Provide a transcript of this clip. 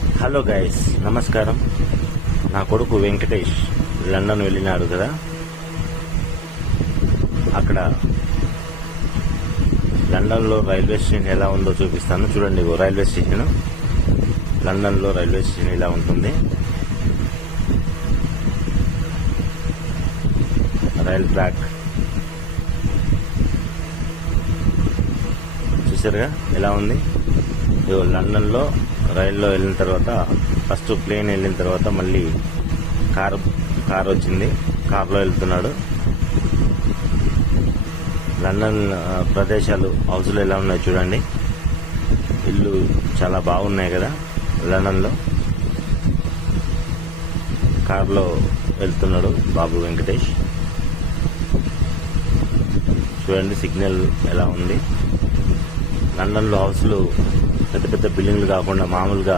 Hello guys, నమస్కారం. నా కొడుకు వెంకటేష్ లండన్ వెళ్ళినాడు కదా. అక్కడ లండన్లో రైల్వే స్టేషన్ ఎలా ఉందో చూపిస్తాను. చూడండి, రైల్వే స్టేషన్, లండన్లో రైల్వే స్టేషన్ ఇలా ఉంటుంది. రైల్ ట్రాక్ చూసారుగా ఎలా ఉంది. లండన్లో రైల్లో వెళ్ళిన తర్వాత ఫస్ట్ ప్లేన్ వెళ్ళిన తర్వాత మళ్ళీ కార్ వచ్చింది. కార్లో వెళ్తున్నాడు. లండన్ ప్రదేశాలు, హౌస్లు ఎలా ఉన్నాయి చూడండి. ఇల్లు చాలా బాగున్నాయి కదా లండన్లో. కార్లో వెళ్తున్నాడు బాబు వెంకటేష్. చూడండి సిగ్నల్ ఎలా ఉంది. లండన్లో హౌస్లు పెద్ద పెద్ద బిల్డింగ్లు కాకుండా మామూలుగా